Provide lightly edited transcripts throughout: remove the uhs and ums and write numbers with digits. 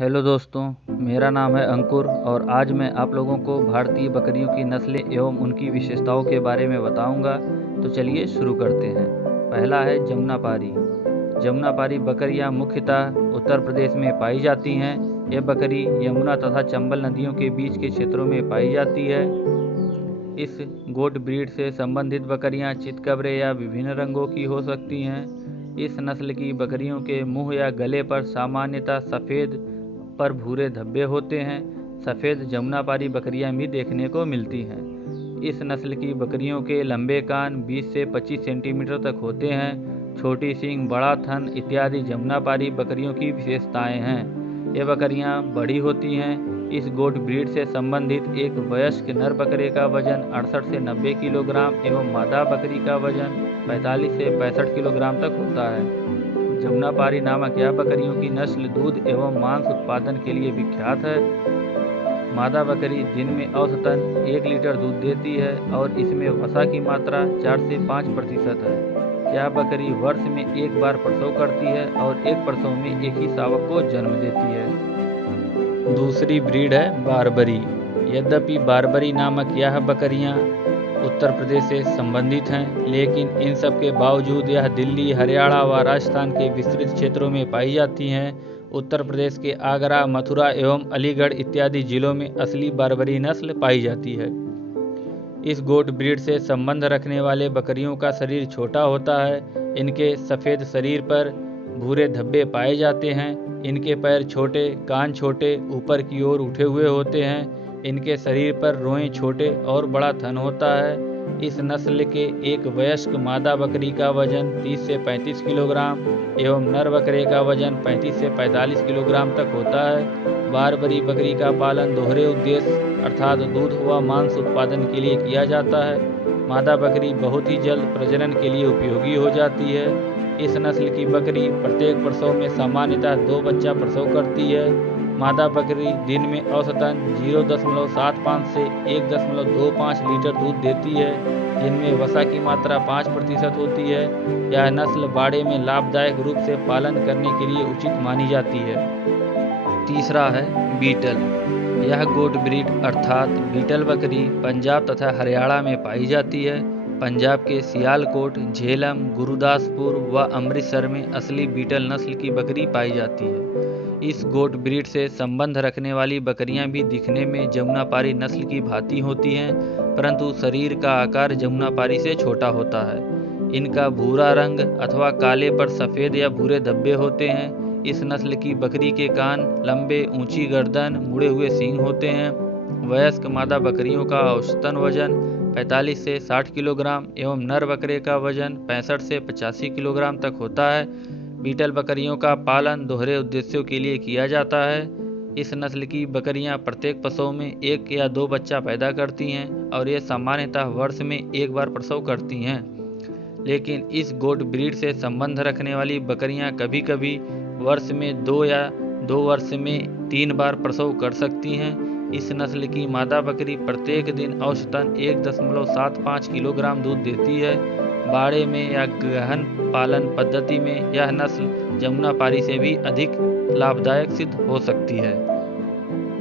Hello दोस्तों, मेरा नाम है अंकुर और आज मैं आप लोगों को भारतीय बकरियों की नस्लें एवं उनकी विशेषताओं के बारे में बताऊंगा। तो चलिए शुरू करते हैं। पहला है जमुनापारी। जमुनापारी बकरियां मुख्यतः उत्तर प्रदेश में पाई जाती हैं। ये बकरी यमुना तथा चंबल नदियों के बीच के क्षेत्रों में पाई जाती है। इस गोट ब्रीड से संबंधित बकरियां चितकबरे या विभिन्न रंगों की हो सकती हैं। इस नस्ल की बकरियों के मुंह या गले पर सामान्यतः सफ़ेद पर भूरे धब्बे होते हैं। सफ़ेद जमुनापारी बकरियां भी देखने को मिलती हैं। इस नस्ल की बकरियों के लंबे कान 20 से 25 सेंटीमीटर तक होते हैं। छोटी सींग, बड़ा थन इत्यादि जमुनापारी बकरियों की विशेषताएं हैं। ये बकरियां बड़ी होती हैं। इस गोट ब्रीड से संबंधित एक वयस्क नर बकरे का वजन 68 से 90 किलोग्राम एवं मादा बकरी का वजन 45 से 65 किलोग्राम तक होता है। जमुनापारी नामक यह बकरियों की नस्ल दूध एवं मांस उत्पादन के लिए विख्यात है। मादा बकरी दिन में औसतन 1 लीटर दूध देती है और इसमें वसा की मात्रा 4 से 5% है। यह बकरी वर्ष में एक बार प्रसव करती है और एक प्रसव में एक ही शावक को जन्म देती है। दूसरी ब्रीड है बारबरी। यद्यपि बारबरी नामक यह बकरियां उत्तर प्रदेश से संबंधित हैं, लेकिन इन सब के बावजूद यह दिल्ली, हरियाणा व राजस्थान के विस्तृत क्षेत्रों में पाई जाती हैं। उत्तर प्रदेश के आगरा, मथुरा एवं अलीगढ़ इत्यादि जिलों में असली बारबरी नस्ल पाई जाती है। इस गोट ब्रीड से संबंध रखने वाले बकरियों का शरीर छोटा होता है। इनके सफ़ेद शरीर पर भूरे धब्बे पाए जाते हैं। इनके पैर छोटे, कान छोटे, ऊपर की ओर उठे हुए होते हैं। इनके शरीर पर रोएं छोटे और बड़ा थन होता है। इस नस्ल के एक वयस्क मादा बकरी का वजन 30 से 35 किलोग्राम एवं नर बकरे का वजन 35 से 45 किलोग्राम तक होता है। बारबरी बकरी का पालन दोहरे उद्देश्य अर्थात दूध व मांस उत्पादन के लिए किया जाता है। मादा बकरी बहुत ही जल्द प्रजनन के लिए उपयोगी हो जाती है। इस नस्ल की बकरी प्रत्येक प्रसव में सामान्यतः 2 बच्चा प्रसव करती है। मादा बकरी दिन में औसतन 0.75 से 1.25 लीटर दूध देती है, जिनमें वसा की मात्रा 5% होती है। यह नस्ल बाड़े में लाभदायक रूप से पालन करने के लिए उचित मानी जाती है। तीसरा है बीटल। यह गोट ब्रीड अर्थात बीटल बकरी पंजाब तथा हरियाणा में पाई जाती है। पंजाब के सियालकोट, झेलम, गुरुदासपुर व अमृतसर में असली बीटल नस्ल की बकरी पाई जाती है। इस गोट ब्रीड से संबंध रखने वाली बकरियां भी दिखने में जमुनापारी नस्ल की भांति होती हैं, परंतु शरीर का आकार जमुनापारी से छोटा होता है। इनका भूरा रंग अथवा काले पर सफ़ेद या भूरे धब्बे होते हैं। इस नस्ल की बकरी के कान लंबे, ऊंची गर्दन, मुड़े हुए सींग होते हैं। वयस्क मादा बकरियों का औसतन वजन 45 से 60 किलोग्राम एवं नर बकरे का वजन 65 से 85 किलोग्राम तक होता है। बीटल बकरियों का पालन दोहरे उद्देश्यों के लिए किया जाता है। इस नस्ल की बकरियां प्रत्येक प्रसव में 1 या 2 बच्चा पैदा करती हैं और ये सामान्यतः वर्ष में एक बार प्रसव करती हैं। लेकिन इस गोट ब्रीड से संबंध रखने वाली बकरियां कभी कभी वर्ष में 2 या 2 वर्ष में 3 बार प्रसव कर सकती हैं। इस नस्ल की मादा बकरी प्रत्येक दिन औसतन 1.75 किलोग्राम दूध देती है। बाड़े में या गहन पालन पद्धति में यह नस्ल जमुनापारी से भी अधिक लाभदायक सिद्ध हो सकती है।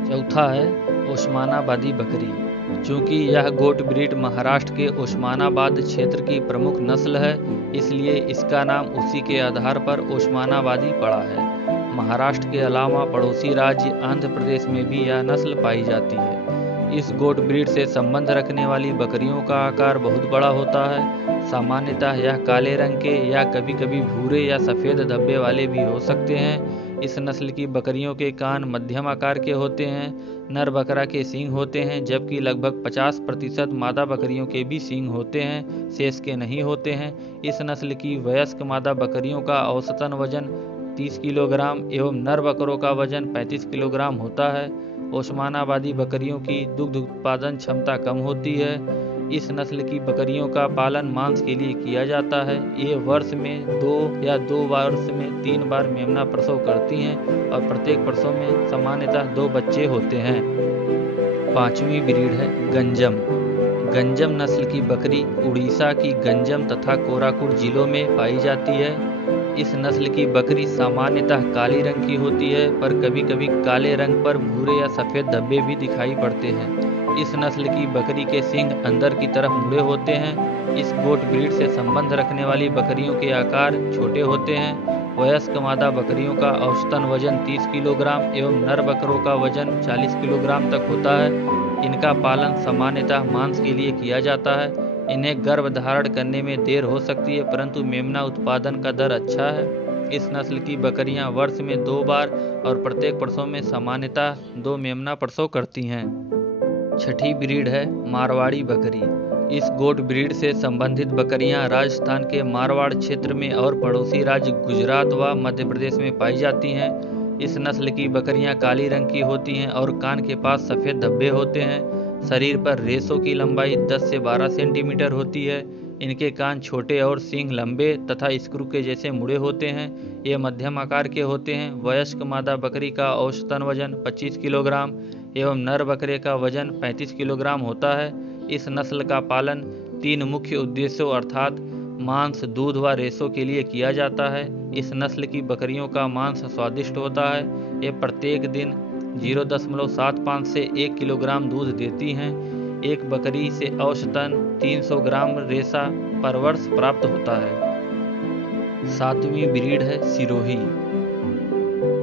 चौथा है ओस्मानाबादी बकरी। चूँकि यह गोट ब्रीड महाराष्ट्र के ओस्मानाबाद क्षेत्र की प्रमुख नस्ल है, इसलिए इसका नाम उसी के आधार पर ओस्मानाबादी पड़ा है। महाराष्ट्र के अलावा पड़ोसी राज्य आंध्र प्रदेश में भी यह नस्ल पाई जाती है। इस गोट ब्रीड से संबंध रखने वाली बकरियों का आकार बहुत बड़ा होता है। सामान्यतः यह काले रंग के या कभी कभी भूरे या सफ़ेद धब्बे वाले भी हो सकते हैं। इस नस्ल की बकरियों के कान मध्यम आकार के होते हैं। नर बकरा के सींग होते हैं, जबकि लगभग 50% मादा बकरियों के भी सींग होते हैं, शेष के नहीं होते हैं। इस नस्ल की वयस्क मादा बकरियों का औसतन वजन 30 किलोग्राम एवं नर बकरों का वजन 35 किलोग्राम होता है। ओस्मानाबादी बकरियों की दुग्ध उत्पादन क्षमता कम होती है। इस नस्ल की बकरियों का पालन मांस के लिए किया जाता है। ये वर्ष में 2 या 2 वर्ष में 3 बार मेमना प्रसव करती हैं और प्रत्येक प्रसव में सामान्यतः 2 बच्चे होते हैं। पांचवी ब्रीड है गंजम। गंजम नस्ल की बकरी उड़ीसा की गंजम तथा कोरापुट जिलों में पाई जाती है। इस नस्ल की बकरी सामान्यतः काली रंग की होती है, पर कभी कभी काले रंग पर भूरे या सफ़ेद धब्बे भी दिखाई पड़ते हैं। इस नस्ल की बकरी के सींग अंदर की तरफ मुड़े होते हैं। इस गोट ब्रीड से संबंध रखने वाली बकरियों के आकार छोटे होते हैं। वयस्क मादा बकरियों का औसतन वजन 30 किलोग्राम एवं नर बकरों का वजन 40 किलोग्राम तक होता है। इनका पालन सामान्यतः मांस के लिए किया जाता है। इन्हें गर्भधारण करने में देर हो सकती है, परंतु मेमना उत्पादन का दर अच्छा है। इस नस्ल की बकरियां वर्ष में 2 बार और प्रत्येक प्रसव में सामान्यतः 2 मेमना प्रसव करती हैं। छठी ब्रीड है मारवाड़ी बकरी। इस गोट ब्रीड से संबंधित बकरियां राजस्थान के मारवाड़ क्षेत्र में और पड़ोसी राज्य गुजरात व मध्य प्रदेश में पाई जाती हैं। इस नस्ल की बकरियां काली रंग की होती हैं और कान के पास सफ़ेद धब्बे होते हैं। शरीर पर रेशों की लंबाई 10 से 12 सेंटीमीटर होती है। इनके कान छोटे और सींग लंबे तथा स्क्रू के जैसे मुड़े होते हैं। ये मध्यम आकार के होते हैं। वयस्क मादा बकरी का औसतन वजन 25 किलोग्राम एवं नर बकरे का वजन 35 किलोग्राम होता है। इस नस्ल का पालन 3 मुख्य उद्देश्यों अर्थात मांस, दूध व रेशों के लिए किया जाता है। इस नस्ल की बकरियों का मांस स्वादिष्ट होता है। ये प्रत्येक दिन 0.75 से 1 किलोग्राम दूध देती हैं। एक बकरी से औसतन 300 ग्राम रेशा पर वर्ष प्राप्त होता है। 7वीं ब्रीड है सिरोही।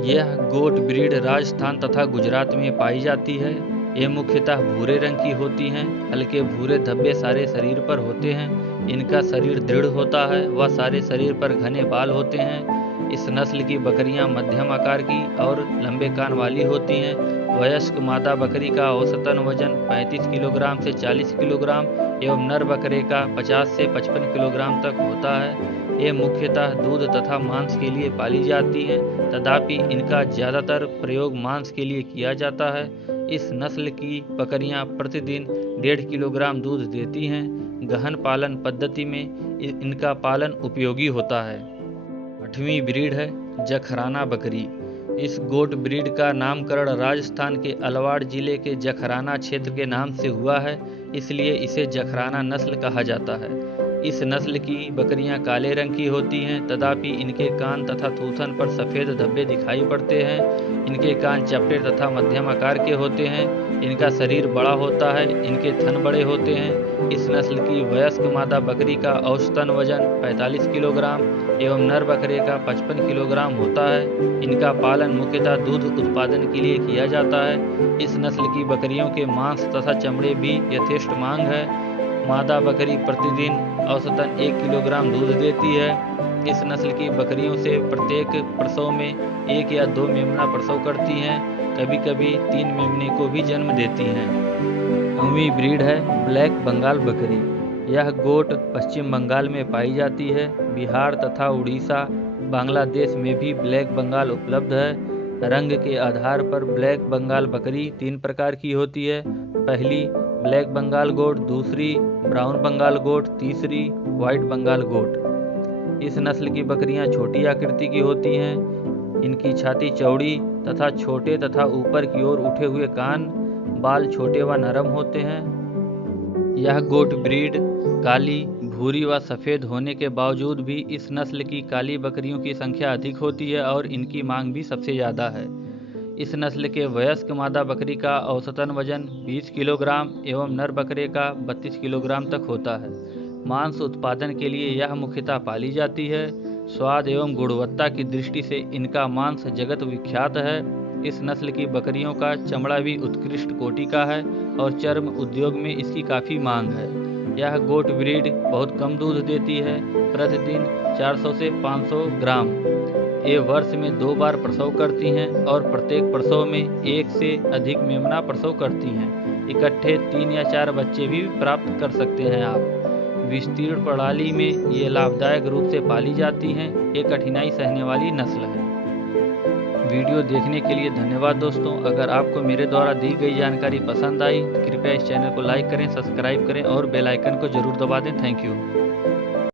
यह गोट ब्रीड राजस्थान तथा गुजरात में पाई जाती है। ये मुख्यतः भूरे रंग की होती हैं। हल्के भूरे धब्बे सारे शरीर पर होते हैं। इनका शरीर दृढ़ होता है व सारे शरीर पर घने बाल होते हैं। इस नस्ल की बकरियां मध्यम आकार की और लंबे कान वाली होती हैं। वयस्क मादा बकरी का औसतन वजन 35 किलोग्राम से 40 किलोग्राम एवं नर बकरे का 50 से 55 किलोग्राम तक होता है। ये मुख्यतः दूध तथा मांस के लिए पाली जाती हैं, तथापि इनका ज़्यादातर प्रयोग मांस के लिए किया जाता है। इस नस्ल की बकरियां प्रतिदिन 1.5 किलोग्राम दूध देती हैं। गहन पालन पद्धति में इनका पालन उपयोगी होता है। 8वीं ब्रीड है जखराना बकरी। इस गोट ब्रीड का नामकरण राजस्थान के अलवाड़ जिले के जखराना क्षेत्र के नाम से हुआ है, इसलिए इसे जखराना नस्ल कहा जाता है। इस नस्ल की बकरियां काले रंग की होती हैं, तथापि इनके कान तथा थूथन पर सफ़ेद धब्बे दिखाई पड़ते हैं। इनके कान चपटे तथा मध्यम आकार के होते हैं। इनका शरीर बड़ा होता है। इनके थन बड़े होते हैं। इस नस्ल की वयस्क मादा बकरी का औसतन वजन 45 किलोग्राम एवं नर बकरे का 55 किलोग्राम होता है। इनका पालन मुख्यतः दूध उत्पादन के लिए किया जाता है। इस नस्ल की बकरियों के मांस तथा चमड़े भी यथेष्ट मांग है। मादा बकरी प्रतिदिन औसतन 1 किलोग्राम दूध देती है। इस नस्ल की बकरियों से प्रत्येक प्रसव में 1 या 2 मेमना प्रसव करती हैं। कभी कभी 3 मेमने को भी जन्म देती हैं। 9वीं ब्रीड है ब्लैक बंगाल बकरी। यह गोट पश्चिम बंगाल में पाई जाती है। बिहार तथा उड़ीसा, बांग्लादेश में भी ब्लैक बंगाल उपलब्ध है। रंग के आधार पर ब्लैक बंगाल बकरी 3 प्रकार की होती है। पहली ब्लैक बंगाल गोट, दूसरी ब्राउन बंगाल गोट, तीसरी वाइट बंगाल गोट। इस नस्ल की बकरियां छोटी आकृति की होती हैं। इनकी छाती चौड़ी तथा छोटे तथा ऊपर की ओर उठे हुए कान, बाल छोटे व नरम होते हैं। यह गोट ब्रीड काली, भूरी व सफ़ेद होने के बावजूद भी इस नस्ल की काली बकरियों की संख्या अधिक होती है और इनकी मांग भी सबसे ज़्यादा है। इस नस्ल के वयस्क मादा बकरी का औसतन वजन 20 किलोग्राम एवं नर बकरे का 32 किलोग्राम तक होता है। मांस उत्पादन के लिए यह मुख्यतः पाली जाती है। स्वाद एवं गुणवत्ता की दृष्टि से इनका मांस जगत विख्यात है। इस नस्ल की बकरियों का चमड़ा भी उत्कृष्ट कोटि का है और चर्म उद्योग में इसकी काफ़ी मांग है। यह गोट ब्रीड बहुत कम दूध देती है, प्रतिदिन 400 से 500 ग्राम। ये वर्ष में 2 बार प्रसव करती हैं और प्रत्येक प्रसव में 1 से अधिक मेमना प्रसव करती हैं। इकट्ठे 3 या 4 बच्चे भी प्राप्त कर सकते हैं आप। विस्तीर्ण प्रणाली में ये लाभदायक रूप से पाली जाती हैं। ये कठिनाई सहने वाली नस्ल है। वीडियो देखने के लिए धन्यवाद दोस्तों। अगर आपको मेरे द्वारा दी गई जानकारी पसंद आई तो कृपया इस चैनल को लाइक करें, सब्सक्राइब करें और बेल आइकन को जरूर दबा दें। Thank you.